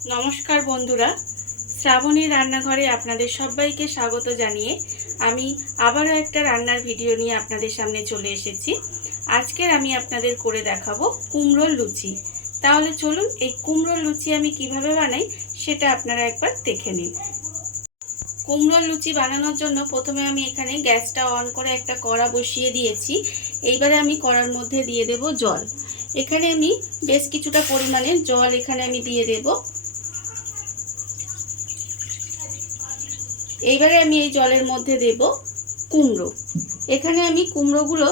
নমস্কার বন্ধুরা, শ্রাবণী রান্নাঘরে আপনাদের সবাইকে স্বাগত জানিয়ে আমি আবারও একটা রান্নার ভিডিও নিয়ে আপনাদের সামনে চলে এসেছি। আজকের আমি আপনাদের করে দেখাবো কুমড়োর লুচি। তাহলে চলুন এই কুমড়োর লুচি আমি কিভাবে বানাই সেটা আপনারা একবার দেখে নিন। কুমড়োর লুচি বানানোর জন্য প্রথমে আমি এখানে গ্যাসটা অন করে একটা কড়া বসিয়ে দিয়েছি। এইবারে আমি কড়ার মধ্যে দিয়ে দেব জল। এখানে আমি বেশ কিছুটা পরিমাণের জল এখানে আমি দিয়ে দেব। এইবারে আমি এই জলের মধ্যে দেব কুমড়ো। এখানে আমি কুমড়োগুলো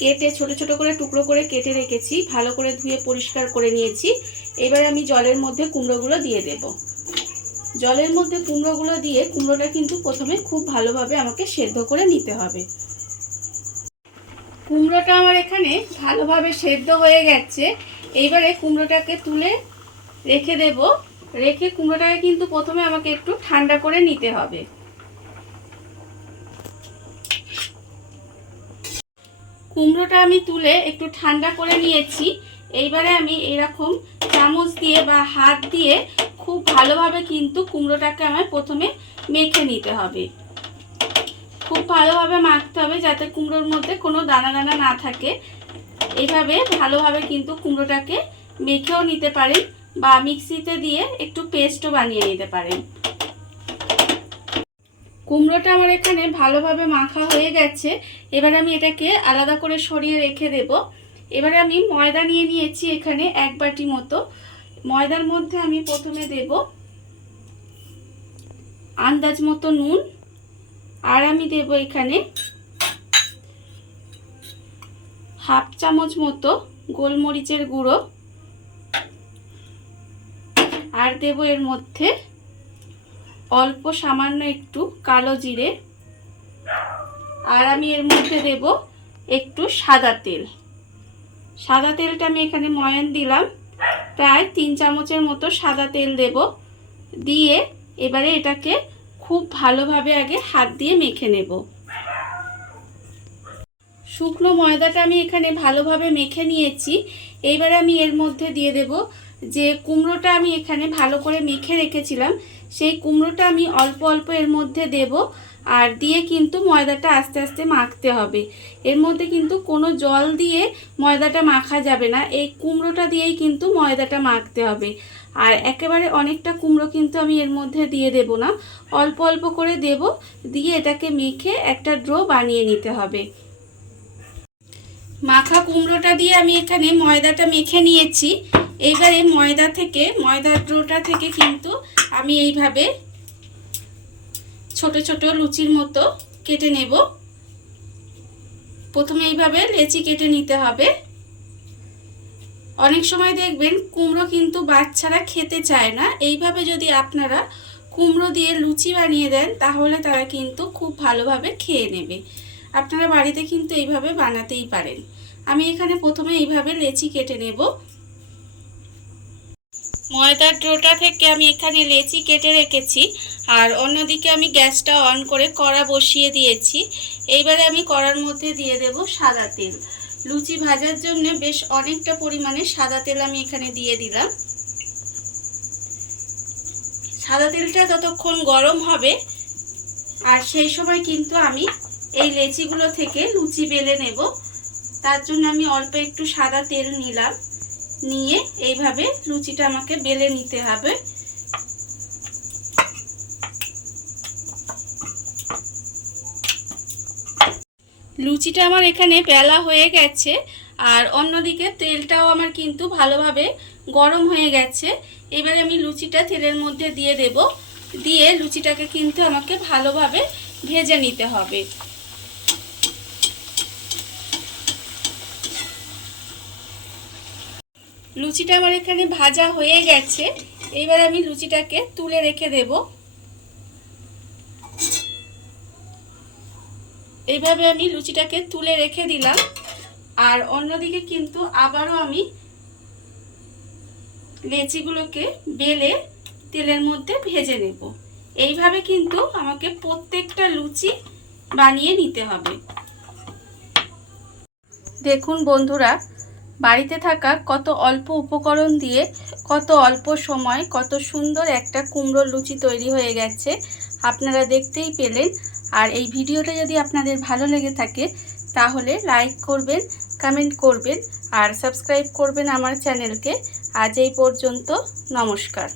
কেটে ছোট ছোট করে টুকরো করে কেটে রেখেছি, ভালো করে ধুয়ে পরিষ্কার করে নিয়েছি। এবারে আমি জলের মধ্যে কুমড়োগুলো দিয়ে দেব। জলের মধ্যে কুমড়োগুলো দিয়ে কুমড়োটা কিন্তু প্রথমে খুব ভালোভাবে আমাকে সেদ্ধ করে নিতে হবে। কুমড়োটা আমার এখানে ভালোভাবে সেদ্ধ হয়ে গেছে। এইবারে কুমড়োটাকে তুলে রেখে দেব। রেখে কুমড়োটাকে কিন্তু প্রথমে আমাকে একটু ঠান্ডা করে নিতে হবে। কুমড়োটা আমি তুলে একটু ঠান্ডা করে নিয়েছি। এইবারে আমি এরকম চামচ দিয়ে বা হাত দিয়ে খুব ভালোভাবে কিন্তু কুমড়োটাকে আমার প্রথমে মেখে নিতে হবে। খুব ভালোভাবে মাখতে হবে যাতে কুমড়োর মধ্যে কোনো দানা দানা না থাকে। এইভাবে ভালোভাবে কিন্তু কুমড়োটাকে মেখেও নিতে পারেন বা মিক্সিতে দিয়ে একটু পেস্টও বানিয়ে নিতে পারেন। কুমড়োটা আমার এখানে ভালোভাবে মাখা হয়ে গেছে। এবার আমি এটাকে আলাদা করে সরিয়ে রেখে দেব। এবারে আমি ময়দা নিয়ে নিয়েছি এখানে 1 বাটি মতো। ময়দার মধ্যে আমি প্রথমে দেব আন্দাজ মতো নুন, আর আমি দেব এখানে হাফ চামচ মতো গোলমরিচের গুঁড়ো, আর দেব এর মধ্যে অল্প সামান্য একটু কালো জিরে, আর আমি এর মধ্যে দেব একটু সাদা তেল। সাদা তেলটা আমি এখানে ময়ান দিলাম, প্রায় 3 চামচের মতো সাদা তেল দেব। দিয়ে এবারে এটাকে খুব ভালোভাবে আগে হাত দিয়ে মেখে নেব। শুকনো ময়দাটা আমি এখানে ভালোভাবে মেখে নিয়েছি। এইবারে আমি এর মধ্যে দিয়ে দেব যে কুমড়োটা আমি এখানে ভালো করে মেখে রেখেছিলাম, সেই কুমড়োটা আমি অল্প অল্প এর মধ্যে দেব। আর দিয়ে কিন্তু ময়দাটা আস্তে আস্তে মাখতে হবে। এর মধ্যে কিন্তু কোনো জল দিয়ে ময়দাটা মাখা যাবে না, এই কুমড়োটা দিয়েই কিন্তু ময়দাটা মাখতে হবে। আর একেবারে অনেকটা কুমড়ো কিন্তু আমি এর মধ্যে দিয়ে দেব না, অল্প অল্প করে দেব। দিয়ে এটাকে মেখে একটা ড্রো বানিয়ে নিতে হবে। মাখা কুমড়োটা দিয়ে আমি এখানে ময়দাটা মেখে নিয়েছি। এইবারে ময়দার ড্রোটা থেকে কিন্তু আমি এইভাবে ছোট ছোট লুচির মতো কেটে নেব। প্রথমে এইভাবে লেচি কেটে নিতে হবে। অনেক সময় দেখবেন কুমড়ো কিন্তু বাচ্চারা খেতে চায় না। এইভাবে যদি আপনারা কুমড়ো দিয়ে লুচি বানিয়ে দেন তাহলে তারা কিন্তু খুব ভালোভাবে খেয়ে নেবে। আপনারা বাড়িতে কিন্তু এইভাবে বানাতেই পারেন। আমি এখানে প্রথমে এইভাবে লেচি কেটে নেব। ময়দার ডোটা থেকে আমি এখানে লেচি কেটে রেখেছি, আর অন্যদিকে আমি গ্যাসটা অন করে কড়া বসিয়ে দিয়েছি। এইবারে আমি কড়ার মধ্যে দিয়ে দেব সাদা তেল। লুচি ভাজার জন্য বেশ অনেকটা পরিমাণে সাদা তেল আমি এখানে দিয়ে দিলাম। সাদা তেলটা ততক্ষণ গরম হবে, আর সেই সময় কিন্তু আমি এই লেচিগুলো থেকে লুচি বেলে নেব। তার জন্য আমি অল্প একটু সাদা তেল নিলাম, নিয়ে এইভাবে লুচিটা আমাকে বেলে নিতে হবে। লুচিটা আমার এখানে বেলা হয়ে গেছে, আর অন্যদিকে তেলটাও আমার কিন্তু ভালোভাবে গরম হয়ে গেছে। এবারে আমি লুচিটা তেলের মধ্যে দিয়ে দেব। দিয়ে লুচিটাকে কিন্তু আমাকে ভালোভাবে ভেজে নিতে হবে। লুচিটা আমার এখানে ভাজা হয়ে গেছে। এবার আমি লুচিটাকে তুলে রেখে দেব। এইভাবে আমি লুচিটাকে তুলে রেখে দিলাম। আর অন্যদিকে কিন্তু আবারও আমি লেচিগুলোকে বেলে তেলের মধ্যে ভেজে নেব। এইভাবে কিন্তু আমাকে প্রত্যেকটা লুচি বানিয়ে নিতে হবে। দেখুন বন্ধুরা, বাড়িতে থাকা কত অল্প উপকরণ দিয়ে কত অল্প সময় কত সুন্দর একটা কুমড়োর লুচি তৈরি হয়ে গেছে, আপনারা দেখতেই পেলেন। আর এই ভিডিওটা যদি আপনাদের ভালো লেগে থাকে তাহলে লাইক করবেন, কমেন্ট করবেন আর সাবস্ক্রাইব করবেন আমার চ্যানেলকে। আজ এই পর্যন্ত, নমস্কার।